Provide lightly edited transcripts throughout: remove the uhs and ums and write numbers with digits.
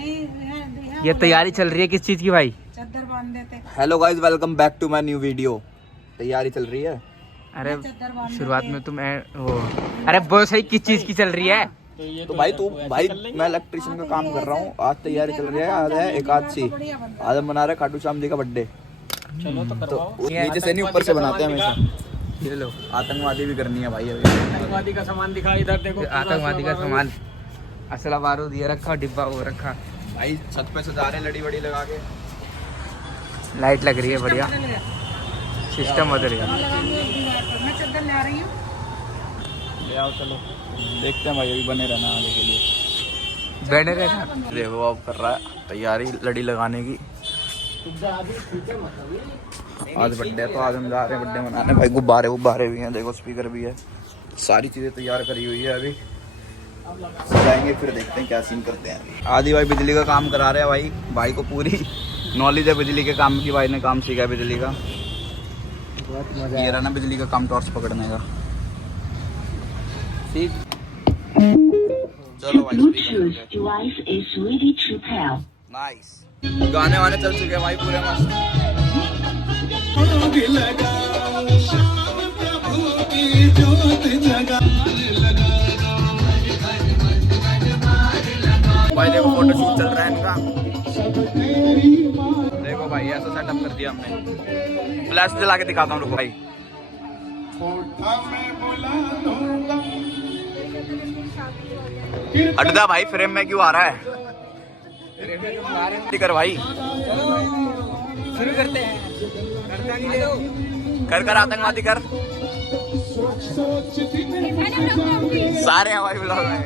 ये तैयारी चल रही है किस चीज की भाई? चादर बांध देते। Hello guys, welcome back to my new video. तैयारी चल रही है। अरे शुरुआत में तुम वो अरे वो सही किस चीज की चल रही है? तो भाई मैं इलेक्ट्रिशियन का काम कर रहा हूँ। आज तैयारी चल रही है। आज है एकादशी। आज हम बना रहे खाटू श्याम जी का बर्थडे। चलो तो नीचे से नहीं ऊपर से बनाते हैं हमेशा। ये लो, आतंकवादी भी करनी है भाई। अभी आतंकवादी का सामान दिखा, इधर देखो आतंकवादी का सामान, असला बारूद ये रखा, डिब्बा वो रखा। भाई छत पे सजा रहे लड़ी वड़ी लगा के। लाइट लग रही है बढ़िया, सिस्टम बदल गया। मैं चादर ले आ रही हूँ। ले आओ, चलो देखते हैं भाई। अभी बने रहना आगे के लिए। बैठे रहना। देखो अब कर रहा है तैयारी लड़ी लगाने की। आज बर्थडे है तो आज हम जा रहे हैं बर्थडे मनाने। भाई गुब्बारे भी हैं, देखो स्पीकर भी है, सारी चीज़ें तैयार करी हुई है। अभी सजाएंगे फिर देखते हैं क्या सीन करते हैं। आदि भाई बिजली का काम करा रहे हैं। भाई को पूरी नॉलेज है बिजली के काम की। भाई ने काम सीखा है बिजली का। ये रहा ना बिजली का काम, टॉर्च पकड़ने का। चलो भाई, नाइस। गाने वाने चल चुके हैं भाई पूरे मस्त। भाई देखो फोटो शूट चल रहा है इनका। देखो भाई ऐसा सेटअप कर दिया हमने। फ्लैश जला के दिखाता हूँ रुको भाई। हटदा भाई, फ्रेम में क्यों आ रहा है? कर भाई, शुरू करते हैं। कर आतंकवादी कर। सारे हमारे ब्लॉग में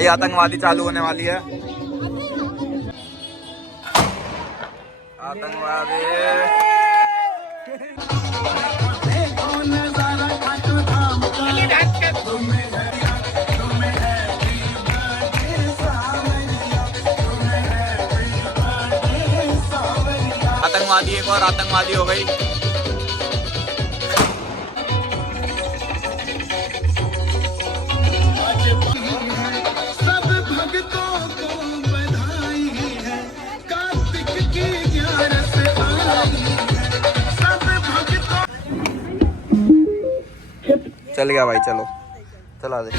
ये आतंकवादी चालू होने वाली है। आतंकवादी आतंकवादी एक और आतंकवादी हो गई। सब भक्तों को बधाई है, कार्तिक की 11 से आई है, सब भक्तों। चल गया भाई, चलो चला दे।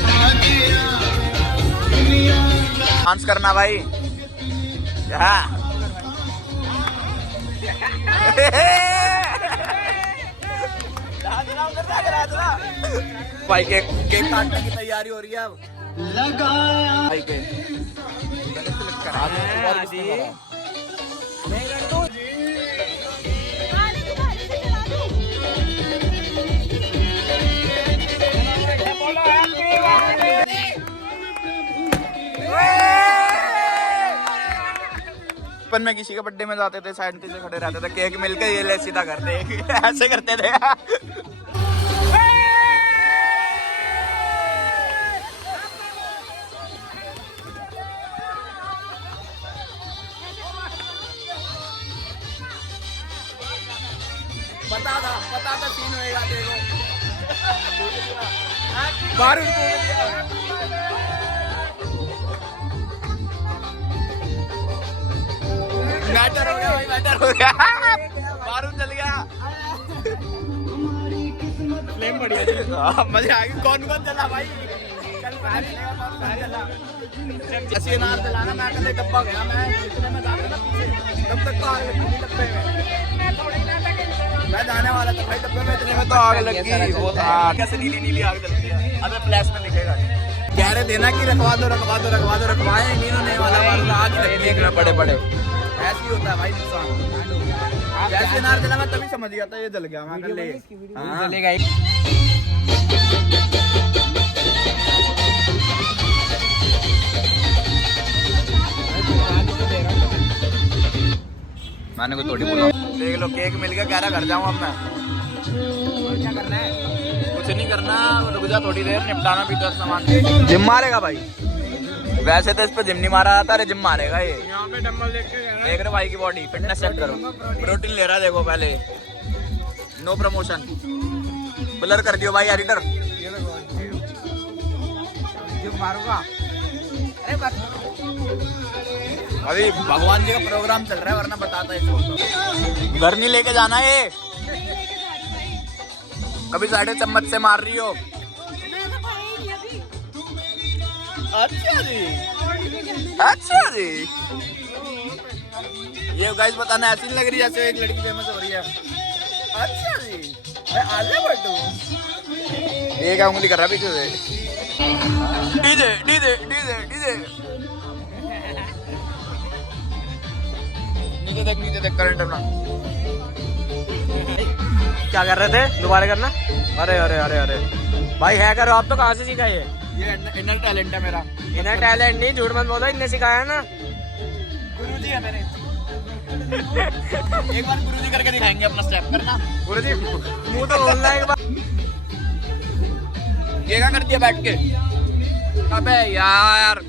डांस करना भाई। भाई केक काटने की तैयारी हो रही है अब। लगाया भाई के बचपन में किसी के बर्थडे में जाते थे, साइड से खड़े रहते थे, केक मिलकर ये ले सीधा करते ऐसे करते थे। पता था सीन होएगा। देखो बारूद मैटर हो गया भाई, मैटर हो गया। बारूद चल गया। फ्लेम बढ़िया, मजा आ गया। कौन चला भाई? कल ऐसे नार चलाना। मैं कल डब्बा गया, मैं इतने में जाता था पीछे, तब तक तो आग लगी नहीं डब्बे में। मैं जाने वाला था भाई डब्बे में, इतने में तो आग लग गई। वो कैसे नीली आग जलती है। अबे फ्लैश में दिखेगा। कह रहे थे ना कि रखवा दो, रखवाए नहीं उन्होंने वाला बारूद। आज देखना बड़े ऐसे ही होता है भाई नुकसान। जैसे नार जला मैं तभी समझ गया था ये जल गया। मैं ले जलेगा ही। मैंने को थोड़ी बोला। देख लो केक मिल गया, कह रहा घर जाऊँ अब मैं। क्या करना है? कुछ नहीं करना, रुक जा थोड़ी देर, निपटाना भी तो सामान। जिम मारेगा भाई। वैसे तो इस पे जिम नहीं मारा जाता, अरे जिम मारेगा ये। यहाँ पे डंबल देख रहे भाई की बॉडी फिटनेस चेक करो। प्रोटीन ले रहा है देखो पहले। No promotion. ब्लर कर दियो भाई एडिटर। जिम मारूंगा। अभी भगवान जी का प्रोग्राम चल रहा है, वरना बताता है इसको। घर नहीं लेके जाना है, कभी साढ़े चम्मच से मार रही हो। अच्छा जी, अच्छा जी। ये गाइस बताना ऐसी नहीं लग रही जैसे एक लड़की फेमस हो रही है। अच्छा जी, आलिया भट्ट। ये क्या उंगली कर रहा है पीछे से? DJ DJ DJ DJ. नीचे देख करंट अपना। क्या कर रहे थे? दोबारा करना। अरे अरे अरे अरे भाई है करो आप तो। कहाँ से सीखा ये इनर टैलेंट है मेरा। इनर टैलेंट नहीं, झूठ मत बोलो, इनने सिखाया ना। गुरुजी है मेरे। एक बार गुरुजी करके दिखाएंगे अपना स्टेप करना। गुरुजी मुंह तो बोलना एक बार। ये क्या कर दिया बैठ के? अबे यार,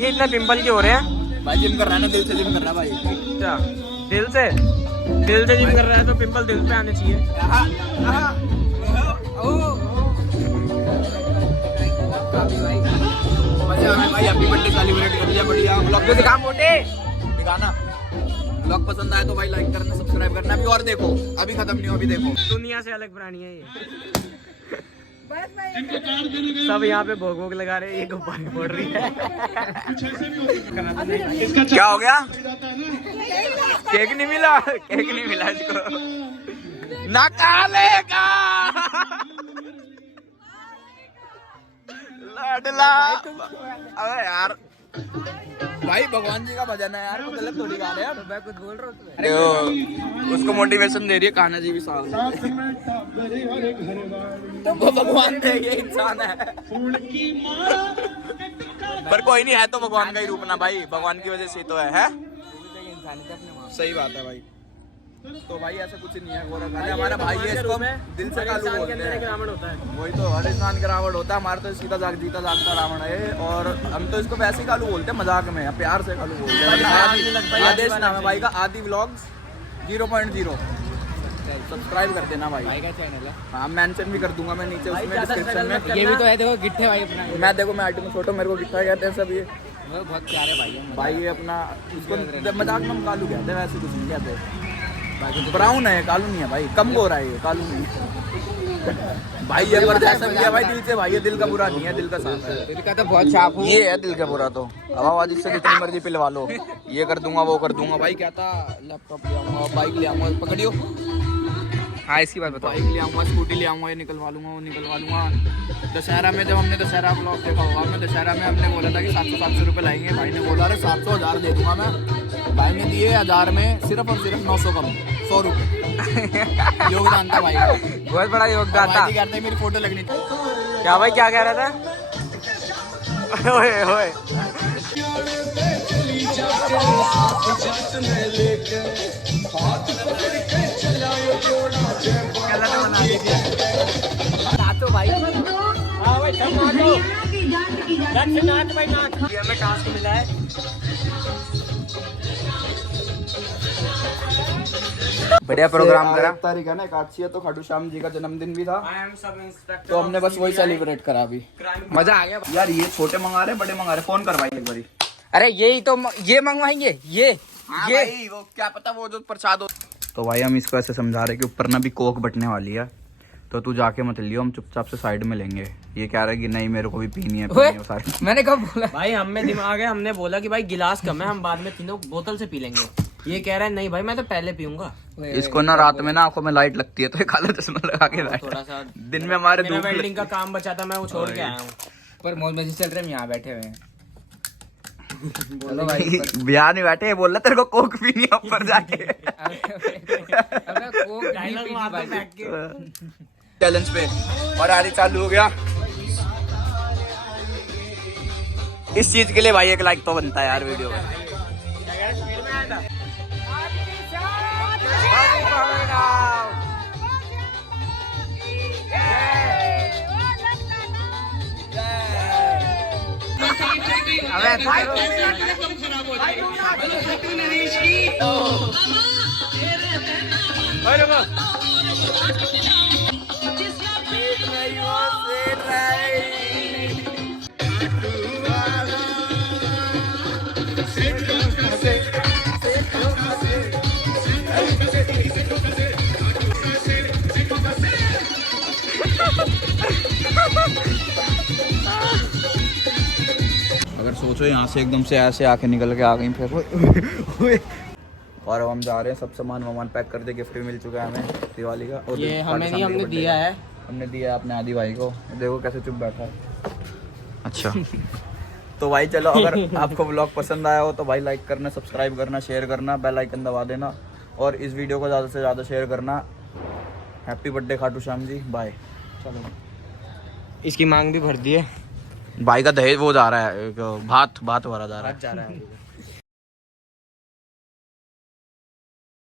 ये इतना पिंपल क्यों हो रहे हैं? भाई जिम कर रहा है ना, दिल से जिम कर रहा है भाई। अच्छा दिल से जिम कर रहा है तो पिंपल दिल पे आने चाहिए। भाई हैप्पी बर्थडे सेलिब्रेट कर लिया बढ़िया। ब्लॉग पे दिखा मोटे, दिखाना। ब्लॉग पसंद आए तो भाई लाइक करना, सब्सक्राइब करना। अभी और देखो, अभी खत्म नहीं हो, अभी देखो। दुनिया से अलग प्राणी है ये। सब यहाँ पे भोग लगा रहे हैं, ये गुब्बारे फोड़ रही है। क्या हो गया? केक नहीं मिला, केक नहीं मिला इसको। ना कालेगा लाडला। अबे यार भाई भगवान जी का भजन है यार, वो गलत थोड़ी गा रहे हैं। मैं कुछ बोल रहा हूँ। उसको मोटिवेशन दे रही है कान्हा जी भी साहब। तो वो भगवान है, ये इंसान है। पर कोई नहीं है तो भगवान का ही रूप ना भाई, भगवान की वजह से ही तो है? सही बात है भाई। तो भाई ऐसा कुछ नहीं है, गोरख हमारा भाई है, इसको दिल से कालू बोलते हैं। वही तो, हर इंसान का रावण होता है, हमारा तो सीधा जीता जागता रावण है। और हम तो इसको वैसे ही कालू बोलते हैं, मजाक में, प्यार से कालू बोलते हैं। आदेश नाम है भाई का, आदि व्लॉग्स 0.0। सब्सक्राइब कर देना भाई का चैनल है। हाँ मेंशन भी कर दूंगा मैं नीचे उसमें डिस्क्रिप्शन में। ये भी तो है, देखो गिट्ठे भाई अपना। मैं देखो मैं आईटी में फोटो, मेरे को गिट्ठा कहते हैं सब। ये बहुत प्यारे भाई है भाई, ये अपना इसको मजाक में हम कालू कहते हैं, वैसे कुछ नहीं कहते। ब्राउन है, कालू नहीं है भाई, कम गोरा है ये, कालू नहीं है भाई। ये पर ऐसा किया भाई दिल से भाई, ये दिल का बुरा नहीं है, दिल का साफ है। दिल का तो बहुत छाप हूँ। ये है दिल का बुरा तो हवाबाजी से जितनी मर्जी पिलवा लो, ये कर दूंगा वो कर दूंगा। भाई क्या था, लैपटॉप ले आऊंगा, बाइक ले आऊंगा, पकड़ियो। हाँ इसकी बात बताओ। बाइक ले आऊंगा, स्कूटी ले आऊंगा, ये निकलवा लूंगा, वो निकलवा लूंगा। दशहरा में जब हमने दशहरा ब्लॉग देखा होगा, हमने दशहरा में हमने बोला था कि 700 रुपये लाएंगे। भाई ने बोला अरे 700 1000 दे दूंगा मैं। भाई ने दिए 1000 में सिर्फ और सिर्फ 900 कम, 100 रुपये योगदान था भाई का। बहुत बड़ा योगदान था। कहते हैं मेरी फोटो लगनी चाहिए। क्या भाई क्या कह रहा था? ओए ओए नाचो भाई। हाँ भाई सब नाचो, नाच भाई नाच। ये हमें टास्क मिला है। बढ़िया प्रोग्राम करा। तारीख है ना, एकादशी है, तो खाटू श्याम जी का जन्मदिन भी था, तो हमने बस वही सेलिब्रेट करा। अभी मजा आ गया यार। ये छोटे मंगा रहे, बड़े मंगा रहे, फोन कर भाई एक बारी। अरे यही तो, ये मंगवाएंगे ये। हाँ ये भाई, वो क्या पता वो जो प्रसाद हो। तो भाई हम इसको ऐसे समझा रहे कि ऊपर ना भी कोक बटने वाली है, तो तू जाके मत लियो, हम चुपचाप से साइड में लेंगे। ये कह रहा है कि नहीं मेरे को भी पीनी है, मैंने कब बोला भाई? हम में दिमाग है, हमने बोला कि भाई गिलास कम है, हम बाद में तीनों बोतल से पी लेंगे। ये कह रहा है नहीं भाई मैं तो पहले पीऊंगा। इसको ना रात में ना आंखों में लाइट लगती है, तो ये काला चश्मा लगा के बैठा। थोड़ा सा दिन में हमारे मेरा वेल्डिंग का काम बचा था, मैं वो छोड़ के आया हूँ। पर मौज मस्ती चल रहे हैं, यहाँ बैठे हुए हैं। बोलो भाई, ब्याह नहीं बैठे, बोल रहा तेरे को कोक पीनी है ऊपर जाके। चैलेंज पे और आरी चालू हो गया। इस चीज के लिए भाई 1 लाइक तो बनता है यार वीडियो में। सोचो यहाँ से एकदम से ऐसे आके निकल के आ गई फिर। और अब हम जा रहे हैं, सब सामान पैक कर दे, गिफ्ट भी मिल चुका है हमें दिवाली का। और ये हमें नहीं, हमने दिया है, हमने दिया है अपने आदि भाई को। देखो कैसे चुप बैठा है। अच्छा तो भाई चलो, अगर आपको व्लॉग पसंद आया हो तो भाई लाइक करना, सब्सक्राइब करना, शेयर करना, बेल आइकन दबा देना और इस वीडियो को ज़्यादा से ज़्यादा शेयर करना। Happy birthday Khatu Shyam ji, bye. चलो इसकी मांग भी भर दी है। भाई का दहेज वो जा रहा है, भात भरा जा रहा है।